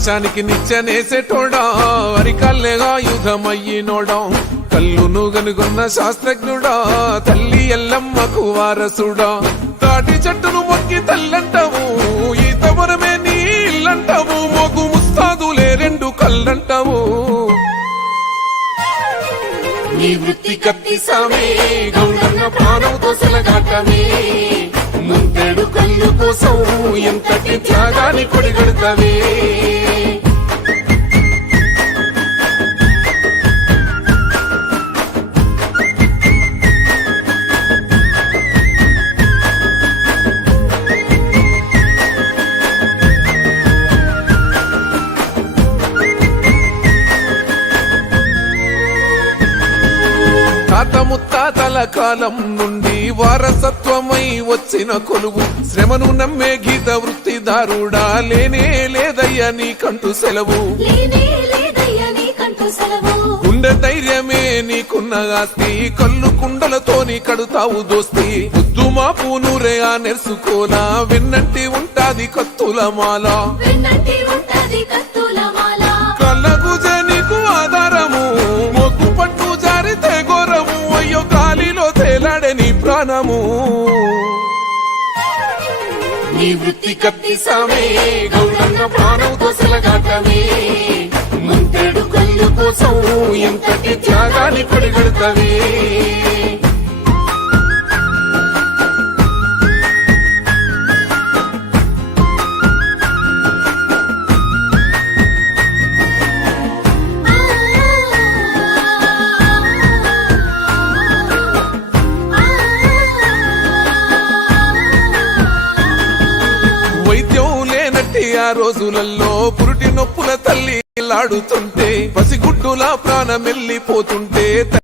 ఆకాశానికి నిచ్చెనేసేటోడా అరికల్లెగా యుధమయ్యినోడా కల్లును గనుగొన్న శాస్త్రజ్ఞుడా తల్లి ఎల్లమ్మకు వారసుడా తాటి చెట్టును మొక్కి తల్లంటావు ఈత వరమే నీ ఇల్లంటావు మోగు ముస్తాదులే రెండు కళ్ళంటావు నీ వృత్తి కత్తి సామే గౌరన్న ప్రాణంతో సెలగాటమే ముందెడు కళ్ళు కోసం ఎంతటి త్యాగాన్ని కొడిగడతావే తాత ముత్తాతల కాలం నుండి వారసత్వమై వచ్చిన కొలువు శ్రమను నమ్మే గీత వృత్తిదారుడా లేనే లేదయ్యా నీకంటూ సెలవు గుండె ధైర్యమే నీకున్న ఆస్తి కళ్ళు కుండలతోని కడుతావు దోస్తి బుద్ధు మా పూనూరే ఆ నెర్సుకోలా వెన్నంటి ఉంటాది కత్తుల మాల కళ్ళకు నీకు ఆధారము మొక్కు పట్టు జారితే ఘోరము అయ్యో గాలిలో తేలాడే నీ ప్రాణము నీ వృత్తి కత్తి సామే గౌరన్న ప్రాణంతో సెలగాటమే ముంతేడు కళ్ళు కోసం ఎంతటి త్యాగాన్ని కొడిగడతావే వైద్యం లేనట్టి ఆ రోజులలో పురుటి నొప్పుల తల్లి లాడుతుంటే పసిగుడ్డులా ప్రాణమెల్లిపోతుంటే